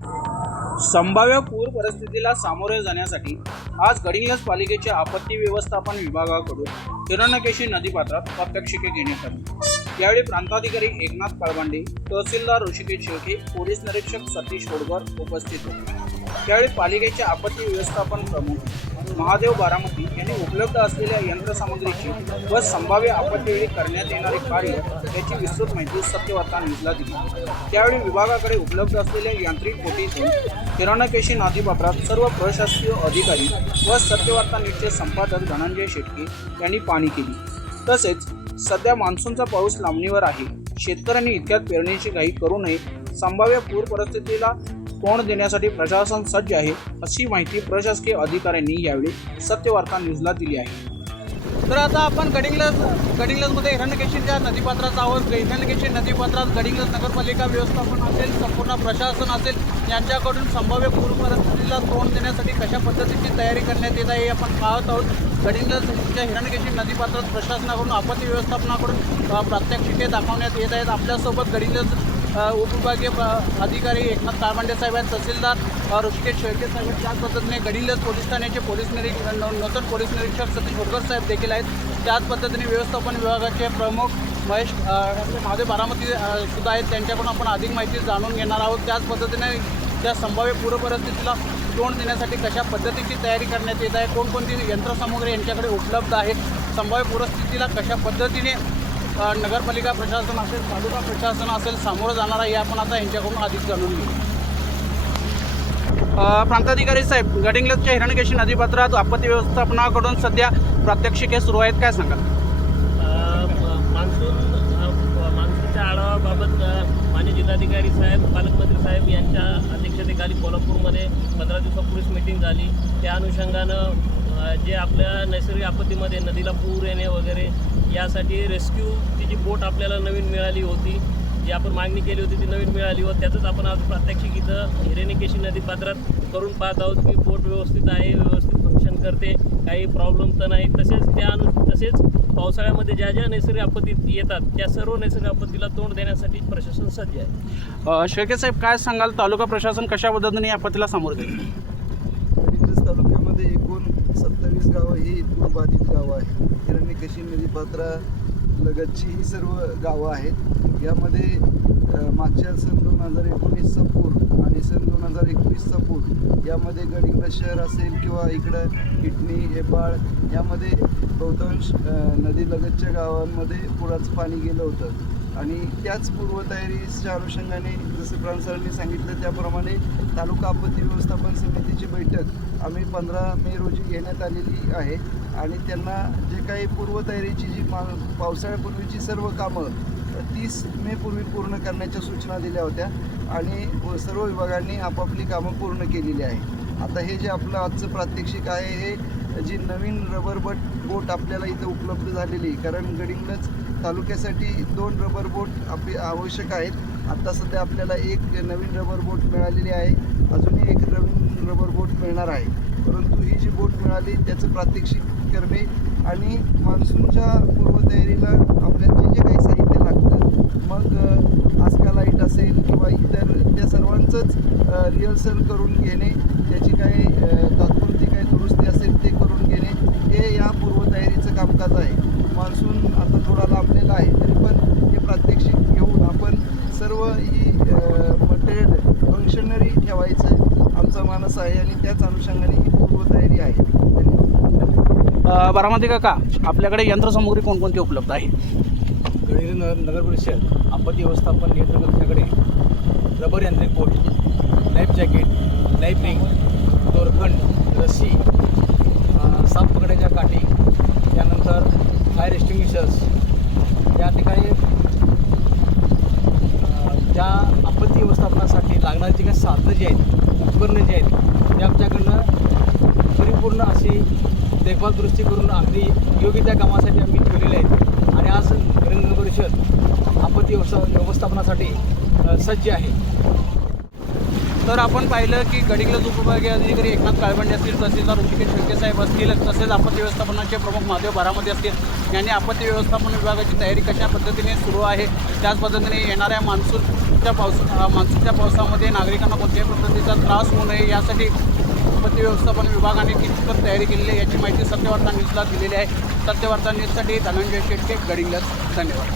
संभाव्य पूर परिस्थितीला सामोरे जाण्यासाठी आज गडिंग्लज पालिकेच्या आपत्ती व्यवस्थापन विभागाकडून हिरण्यकेशी नदीपात्रात प्रात्यक्षिके घेण्यात आली। यावेळी प्रांताधिकारी एकनाथ काळबांडे, तहसीलदार ऋषिकेश शेळके, पोलीस निरीक्षक सतीश होडकर उपस्थित होते। त्यावेळी पालिकेचे आपत्ती व्यवस्थापन प्रमुख महादेव बारामती यांनी उपलब्ध असलेल्या यंत्रसामग्रीची व संभाव्य आपत्तीवेळी करण्यात येणारे कार्य याची विस्तृत माहिती सत्यवार्ता न्यूजला दिली। त्यावेळी विभागाकडे उपलब्ध असलेल्या यांत्रिक कोटीतून हिरण्यकेशी नदीपात्रात सर्व प्रशासकीय अधिकारी व सत्यवार्ता न्यूजचे संपादक धनंजय शेटके यांनी पाहणी केली। तसेच सध्या मान्सूनचा पाऊस लांबणीवर आहे, शेतकऱ्यांनी इतक्यात पेरणीची घाई करू नये, संभाव्य पूर परिस्थितीला तोंड देण्यासाठी प्रशासन सज्ज आहे, अशी माहिती प्रशासकीय अधिकाऱ्यांनी यावेळी सत्यवार्ता न्यूजला दिली आहे। तर आता आपण गडिंग्लजमध्ये हिरण्यकेशीच्या नदीपात्रात आहोत। हिरण्यकेशी नदीपात्रात गडिंग्लज नगरपालिका व्यवस्थापन असेल, संपूर्ण प्रशासन असेल, यांच्याकडून संभाव्य पूर परिस्थितीला तोंड देण्यासाठी कशा पद्धतीची तयारी करण्यात येत आहे हे आपण पाहत आहोत। गडिंग्लजच्या हिरण्यकेशी नदीपात्रात प्रशासनाकडून आपत्ती व्यवस्थापनाकडून प्रात्यक्षिके दाखवण्यात येत आहेत। आपल्यासोबत गडिंग्लज उपविभागीय अधिकारी एकनाथ काळबांडे साहेब आहेत, तहसीलदार ऋषिकेश शेळके साहेब आहेत। त्याच पद्धतीने गडिंग्लज पोलीस ठाण्याचे नूतन पोलीस निरीक्षक सतीश होडकर साहेब देखील आहेत। त्याच पद्धतीने व्यवस्थापन विभागाचे प्रमुख महेश महादेव बारामती सुद्धा आहेत, त्यांच्याकडून आपण अधिक माहिती जाणून घेणार आहोत। त्याच पद्धतीने त्या संभाव्य पूर परिस्थितीला तोंड देण्यासाठी कशा पद्धतीची तयारी करण्यात येत आहे, कोणकोणती यंत्रसामुग्री यांच्याकडे उपलब्ध आहेत, संभाव्य पूरस्थितीला कशा पद्धतीने नगरपालिका प्रशासन असेल, तालुका प्रशासन असेल, सामोरं जाणार आहे, आपण आता यांच्याकडून अधिक जाणून घेऊ। प्रांताधिकारी साहेब, गडिंग्लजच्या हिरण्यकेशी नदीपात्रात आपत्ती व्यवस्थापनाकडून सध्या प्रात्यक्षिके सुरू आहेत, काय सांगाल? मान्सूनच्या आढावाबाबत माननीय जिल्हाधिकारी साहेब, पालकमंत्री साहेब यांच्या अध्यक्षतेखाली कोल्हापूरमध्ये 15 दिवसापूर्वीच मीटिंग झाली। त्या अनुषंगानं जे आपल्या नैसर्गिक आपत्तीमध्ये नदीला पूर येणे वगैरे यासाठी रेस्क्यूची जी बोट आपल्याला नवीन मिळाली होती, जी आपण मागणी केली होती ती नवीन मिळाली होती, त्याचंच आपण आज प्रात्यक्षिक इथं हिरण्यकेशी नदीपात्रात करून पाहत आहोत की बोट व्यवस्थित आहे, व्यवस्थित फंक्शन करते, काही प्रॉब्लेम तर नाही। तसेच पावसाळ्यामध्ये ज्या ज्या नैसर्गिक आपत्ती येतात त्या सर्व नैसर्गिक आपत्तीला तोंड देण्यासाठी प्रशासन सज्ज आहे। शेळके साहेब, काय सांगाल, तालुका प्रशासन कशा पद्धतीने या आपत्तीला सामोरे जाईल? गडिंग्लज तालुक्यामध्ये एकूण 27 गावं ही पूरबाधित गावं आहेत। हिरण्यकेशी नदीपात्रा लगतची ही सर्व गावं आहेत। यामध्ये मागच्या सन 2019चा पूर आणि सन 2021चा पूर यामध्ये गडिंग्लज शहर असेल किंवा इकडं किटणी, हेबाळ यामध्ये बहुतांश नदीलगतच्या गावांमध्ये पुराचं पाणी गेलं होतं आणि त्याच पूर्वतयारीच्या अनुषंगाने जसं प्रांत सांगितलं त्याप्रमाणे तालुका आपत्ती व्यवस्थापन समितीची बैठक आम्ही 15 मे रोजी घेण्यात आलेली आहे आणि त्यांना जे काही पूर्वतयारीची जी पावसाळ्यापूर्वीची सर्व कामं 30 मे पूर्वी पूर्ण करण्याच्या सूचना दिल्या होत्या आणि सर्व विभागांनी आपापली कामं पूर्ण केलेली आहे। आता हे जे आपलं आजचं प्रात्यक्षिक आहे हे जी नवीन रबर बोट आपल्याला इथं उपलब्ध झालेली, कारण गडिंग्लज तालुक्यासाठी 2 रबर बोट आवश्यक आहेत। आता सध्या आपल्याला एक नवीन रबर बोट मिळालेली आहे, अजूनही एक नवीन रबर बोट मिळणार आहे, परंतु ही जी बोट मिळाली त्याचं प्रात्यक्षिक करणे आणि मान्सूनच्या पूर्वतयारीला आपल्याला जे काही साहित्य लागतं, मग आस्का लाईट असेल किंवा इतर त्या सर्वांचंच रिहर्सल करून घेणे, त्याची काही तात्पुरती काही दुरुस्ती असेल ते करून घेणे, हे या पूर्वतयारीचं कामकाज आहे। मान्सून आता थोडा लांबलेला आहे तरी पण हे प्रात्यक्षिक घेऊन आपण सर्व ही मटेरियल फंक्शनरी ठेवायचं आमचा मानस आहे आणि त्याच अनुषंगाने ही पूर्वतयारी आहे। बारामती काका, आपल्याकडे यंत्रसामुग्री कोणकोणती उपलब्ध आहे? गडिंग्लज नगर परिषद आपत्ती व्यवस्थापन नियंत्रण कक्षाकडे रबर यांत्रिक बोट, लाईफ जॅकेट, लाईफ रिंग, दोरखंड, रस्सी, साप पकडायच्या काठी, त्यानंतर फायर एक्स्टिंग्विशर्स, या ठिकाणी ज्या आपत्ती व्यवस्थापनासाठी लागणारी जी काही साधनं जी आहेत, उपकरणं जी आहेत, ते आमच्याकडनं परिपूर्ण अशी देखभाल दुरुस्ती करून अगदी योग्य त्या कामासाठी आम्ही ठेवलेले आहेत आणि आज गडिंग्लज परिषद आपत्ती व्यवस्थापनासाठी सज्ज आहे। तर आपण पाहिलं की गडिंग्लज उपविभागीय अधिकारी एकनाथ काळबंडे असतील, तहसीलदार ऋषिकेश शेळके साहेब असतील, तसेच आपत्ती व्यवस्थापनाचे प्रमुख महादेव बारामती असतील यांनी आपत्ती व्यवस्थापन विभागाची तयारी कशा पद्धतीने सुरू आहे, त्याच पद्धतीने येणाऱ्या मान्सूनच्या पावसामध्ये नागरिकांना कोणत्याही पद्धतीचा त्रास होऊ नये यासाठी आपत्ती व्यवस्थापन विभागाने कितपत तयारी केलेली आहे याची माहिती सत्यवार्ता न्यूजला दिलेली आहे. सत्यवार्ता न्यूजसाठी धनंजय शेट्टे, गडिंग्लज. धन्यवाद.